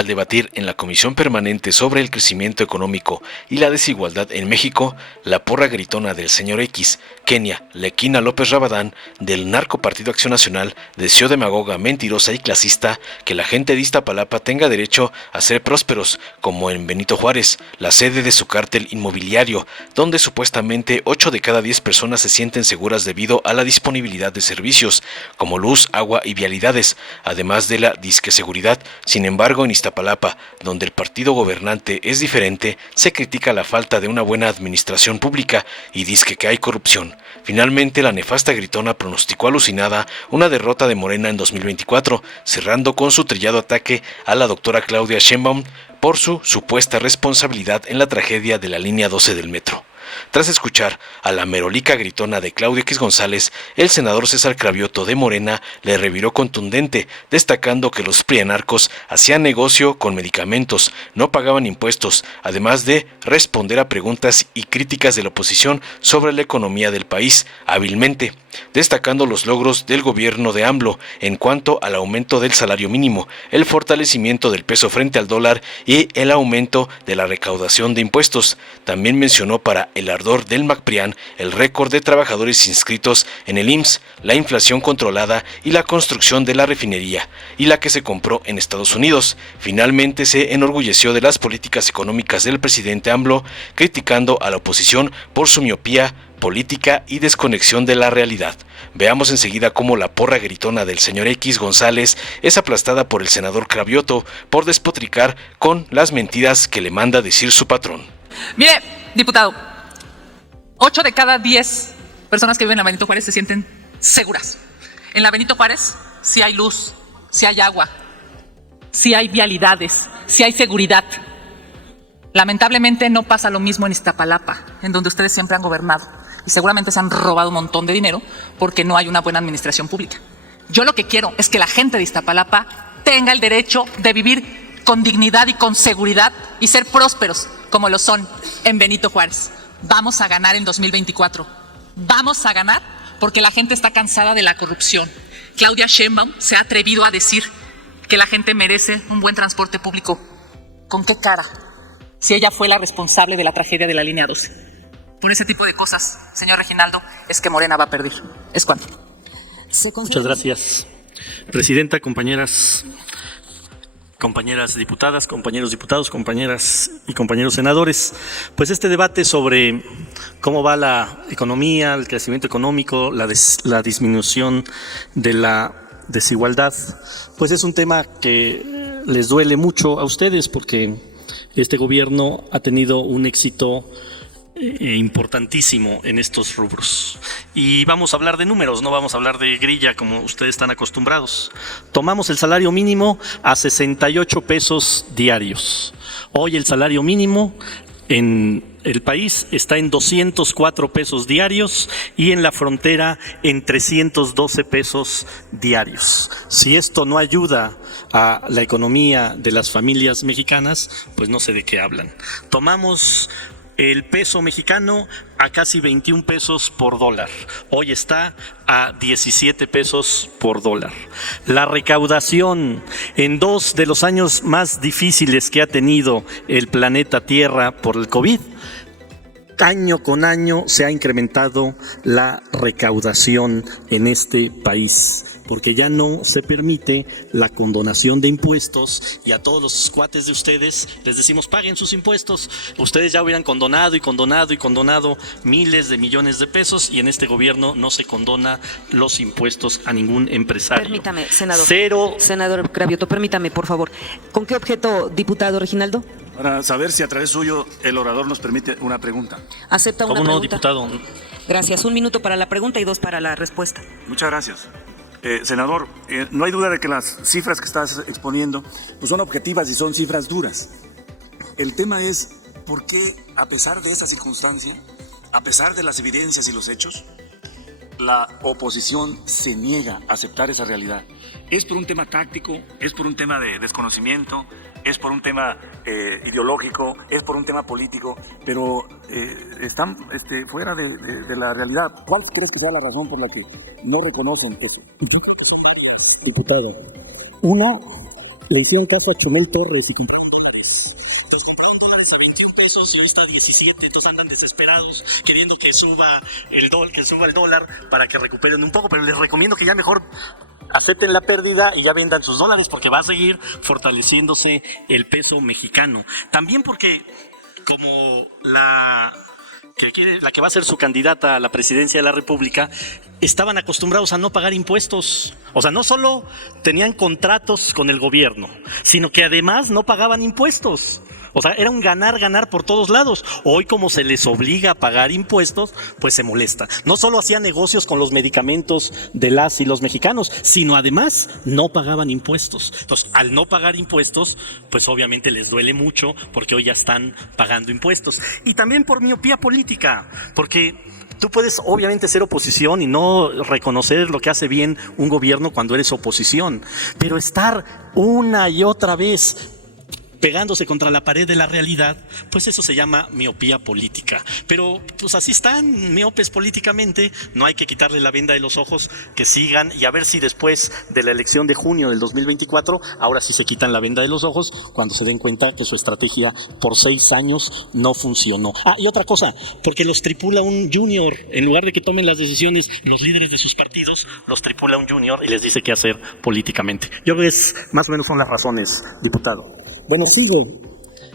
Al debatir en la Comisión Permanente sobre el Crecimiento Económico y la Desigualdad en México, la porra gritona del señor X, Kenia Lequina López Rabadán, del Narcopartido Acción Nacional, deseó demagoga, mentirosa y clasista que la gente de Iztapalapa tenga derecho a ser prósperos, como en Benito Juárez, la sede de su cártel inmobiliario, donde supuestamente 8 de cada 10 personas se sienten seguras debido a la disponibilidad de servicios, como luz, agua y vialidades, además de la disque seguridad. Sin embargo, en Iztapalapa, donde el partido gobernante es diferente, se critica la falta de una buena administración pública y dice que hay corrupción. Finalmente, la nefasta gritona pronosticó alucinada una derrota de Morena en 2024, cerrando con su trillado ataque a la doctora Claudia Sheinbaum por su supuesta responsabilidad en la tragedia de la línea 12 del metro. Tras escuchar a la merolica gritona de Claudio X González, el senador César Cravioto de Morena le reviró contundente, destacando que los prianarcos hacían negocio con medicamentos, no pagaban impuestos, además de responder a preguntas y críticas de la oposición sobre la economía del país, hábilmente, destacando los logros del gobierno de AMLO en cuanto al aumento del salario mínimo, el fortalecimiento del peso frente al dólar y el aumento de la recaudación de impuestos. También mencionó para el ardor del MacPrián el récord de trabajadores inscritos en el IMSS, la inflación controlada y la construcción de la refinería, y la que se compró en Estados Unidos. Finalmente se enorgulleció de las políticas económicas del presidente AMLO, criticando a la oposición por su miopía política y desconexión de la realidad. Veamos enseguida cómo la porra gritona del señor X González es aplastada por el senador Cravioto por despotricar con las mentiras que le manda decir su patrón. Mire, diputado, 8 de cada 10 personas que viven en la Benito Juárez se sienten seguras. En la Benito Juárez sí hay luz, sí hay agua, sí hay vialidades, sí hay seguridad. Lamentablemente no pasa lo mismo en Iztapalapa, en donde ustedes siempre han gobernado y seguramente se han robado un montón de dinero porque no hay una buena administración pública. Yo lo que quiero es que la gente de Iztapalapa tenga el derecho de vivir con dignidad y con seguridad y ser prósperos como lo son en Benito Juárez. Vamos a ganar en 2024. Vamos a ganar porque la gente está cansada de la corrupción. Claudia Sheinbaum se ha atrevido a decir que la gente merece un buen transporte público. ¿Con qué cara? Si ella fue la responsable de la tragedia de la línea 12. Por ese tipo de cosas, señor Reginaldo, es que Morena va a perder. Es cuando. Muchas gracias, presidenta, compañeras diputadas, compañeros diputados, compañeras y compañeros senadores. Pues este debate sobre cómo va la economía, el crecimiento económico, la disminución de la desigualdad, pues es un tema que les duele mucho a ustedes porque este gobierno ha tenido un éxito importantísimo en estos rubros. Y vamos a hablar de números, no vamos a hablar de grilla como ustedes están acostumbrados. Tomamos el salario mínimo a 68 pesos diarios. Hoy el salario mínimo en el país está en 204 pesos diarios y en la frontera en 312 pesos diarios. Si esto no ayuda a la economía de las familias mexicanas, pues no sé de qué hablan. Tomamos el peso mexicano a casi 21 pesos por dólar. Hoy está a 17 pesos por dólar. La recaudación en 2 de los años más difíciles que ha tenido el planeta Tierra por el COVID, año con año se ha incrementado la recaudación en este país, porque ya no se permite la condonación de impuestos y a todos los cuates de ustedes les decimos paguen sus impuestos. Ustedes ya hubieran condonado y condonado y condonado miles de millones de pesos y en este gobierno no se condona los impuestos a ningún empresario. Permítame, senador. Cero. Senador Cravioto, permítame, por favor. ¿Con qué objeto, diputado Reginaldo? Para saber si a través suyo el orador nos permite una pregunta. ¿Acepta una ¿Cómo no, pregunta? diputado? Gracias. 1 minuto para la pregunta y 2 para la respuesta. Muchas gracias. Senador, no hay duda de que las cifras que estás exponiendo pues son objetivas y son cifras duras. El tema es por qué, a pesar de esta circunstancia, a pesar de las evidencias y los hechos, la oposición se niega a aceptar esa realidad. ¿Es por un tema táctico? ¿Es por un tema de desconocimiento? ¿Es por un tema ideológico? ¿Es por un tema político? Pero están fuera de la realidad. ¿Cuál crees que sea la razón por la que no reconocen eso? Diputado, una, le hicieron caso a Chumel Torres y compraron dólares. Entonces compraron dólares a 21 pesos y hoy está a 17, entonces andan desesperados queriendo que suba el dólar para que recuperen un poco, pero les recomiendo que ya mejor acepten la pérdida y ya vendan sus dólares porque va a seguir fortaleciéndose el peso mexicano. También porque como la que va a ser su candidata a la presidencia de la República, estaban acostumbrados a no pagar impuestos. O sea, no solo tenían contratos con el gobierno, sino que además no pagaban impuestos. O sea, era un ganar por todos lados. Hoy, como se les obliga a pagar impuestos, pues se molesta. No solo hacían negocios con los medicamentos de las y los mexicanos, sino además no pagaban impuestos. Entonces, al no pagar impuestos, pues obviamente les duele mucho porque hoy ya están pagando impuestos. Y también por miopía política, porque tú puedes obviamente ser oposición y no reconocer lo que hace bien un gobierno cuando eres oposición, pero estar una y otra vez pegándose contra la pared de la realidad, pues eso se llama miopía política. Pero pues así están, miopes políticamente, no hay que quitarle la venda de los ojos, que sigan y a ver si después de la elección de junio del 2024, ahora sí se quitan la venda de los ojos cuando se den cuenta que su estrategia por 6 años no funcionó. Ah, y otra cosa, porque los tripula un junior, en lugar de que tomen las decisiones los líderes de sus partidos, los tripula un junior y les dice qué hacer políticamente. Yo creo que más o menos son las razones, diputado. Bueno, sigo.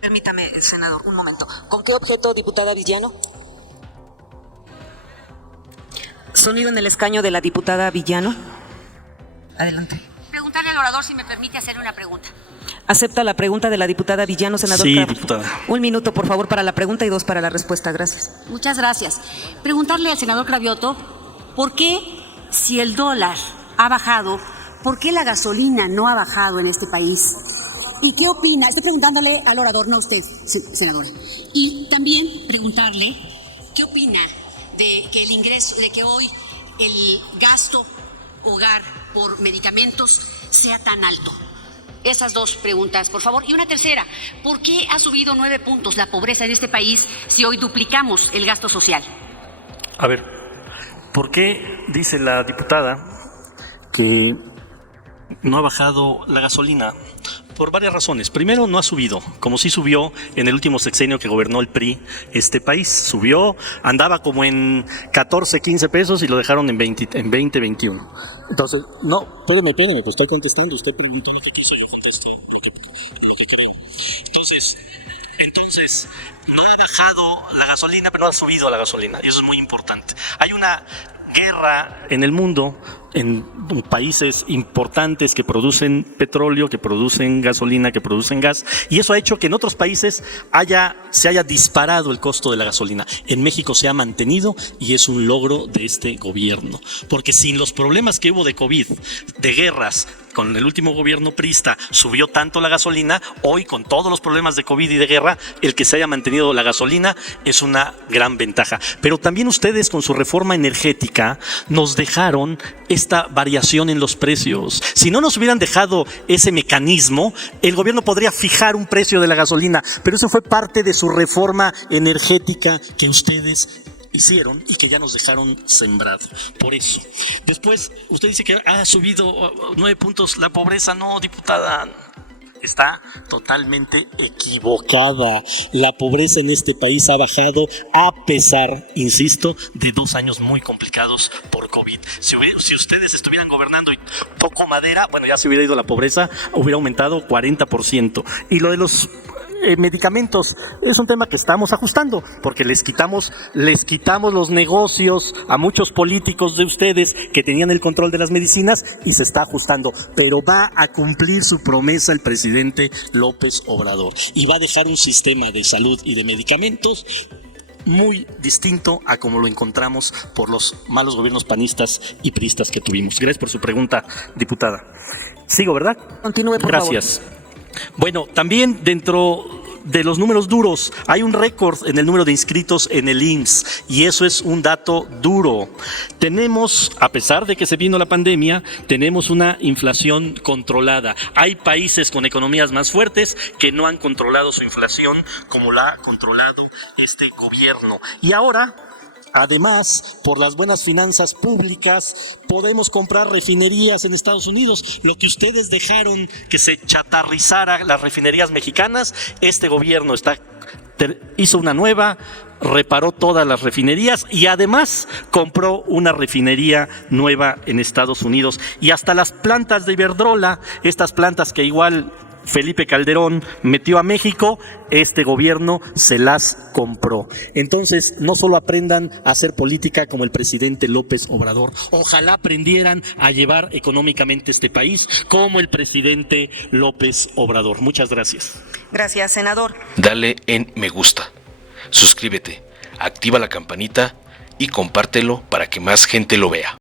Permítame, senador, un momento. ¿Con qué objeto, diputada Villano? Sonido en el escaño de la diputada Villano. Adelante. Preguntarle al orador si me permite hacerle una pregunta. ¿Acepta la pregunta de la diputada Villano, senador? Sí, Cravioto? diputada. 1 minuto, por favor, para la pregunta y 2 para la respuesta. Gracias. Muchas gracias. Preguntarle al senador Cravioto, ¿por qué si el dólar ha bajado, por qué la gasolina no ha bajado en este país? ¿Y qué opina? Estoy preguntándole al orador, no a usted, senadora. Y también preguntarle, ¿qué opina de que el ingreso, de que hoy el gasto hogar por medicamentos sea tan alto? Esas 2 preguntas, por favor. Y una tercera, ¿por qué ha subido 9 puntos la pobreza en este país si hoy duplicamos el gasto social? A ver, ¿por qué dice la diputada que no ha bajado la gasolina? Por varias razones. Primero, no ha subido, como sí subió en el último sexenio que gobernó el PRI este país. Subió, andaba como en 14, 15 pesos y lo dejaron en 20, 21. Entonces, no, espérame, pues estoy contestando. Usted preguntó que se lo conteste lo que quería. Entonces, no ha bajado la gasolina, pero no ha subido la gasolina. Y eso es muy importante. Hay una guerra en el mundo, en países importantes que producen petróleo, que producen gasolina, que producen gas, y eso ha hecho que en otros países se haya disparado el costo de la gasolina. En México se ha mantenido y es un logro de este gobierno, porque sin los problemas que hubo de COVID, de guerras, con el último gobierno priista subió tanto la gasolina, hoy con todos los problemas de COVID y de guerra, el que se haya mantenido la gasolina es una gran ventaja. Pero también ustedes con su reforma energética nos dejaron esta variación en los precios. Si no nos hubieran dejado ese mecanismo, el gobierno podría fijar un precio de la gasolina, pero eso fue parte de su reforma energética que ustedes hicieron y que ya nos dejaron sembrado. Por eso. Después, usted dice que ha subido 9 puntos la pobreza. No, diputada, está totalmente equivocada. La pobreza en este país ha bajado a pesar, insisto, de 2 años muy complicados por COVID. Si ustedes estuvieran gobernando y toco madera, bueno, ya se hubiera ido la pobreza, hubiera aumentado 40%. Y lo de los medicamentos es un tema que estamos ajustando porque les quitamos los negocios a muchos políticos de ustedes que tenían el control de las medicinas y se está ajustando, pero va a cumplir su promesa el presidente López Obrador y va a dejar un sistema de salud y de medicamentos muy distinto a como lo encontramos por los malos gobiernos panistas y priistas que tuvimos. Gracias por su pregunta, diputada. Sigo, ¿verdad? Continúe, por Gracias. favor. Bueno, también dentro de los números duros hay un récord en el número de inscritos en el IMSS y eso es un dato duro. Tenemos, a pesar de que se vino la pandemia, tenemos una inflación controlada. Hay países con economías más fuertes que no han controlado su inflación como la ha controlado este gobierno. Y ahora Además, por las buenas finanzas públicas, podemos comprar refinerías en Estados Unidos. Lo que ustedes dejaron que se chatarrizara las refinerías mexicanas, este gobierno hizo una nueva, reparó todas las refinerías y además compró una refinería nueva en Estados Unidos. Y hasta las plantas de Iberdrola, estas plantas que igual Felipe Calderón metió a México, este gobierno se las compró. Entonces, no solo aprendan a hacer política como el presidente López Obrador, ojalá aprendieran a llevar económicamente este país como el presidente López Obrador. Muchas gracias. Gracias, senador. Dale en me gusta, suscríbete, activa la campanita y compártelo para que más gente lo vea.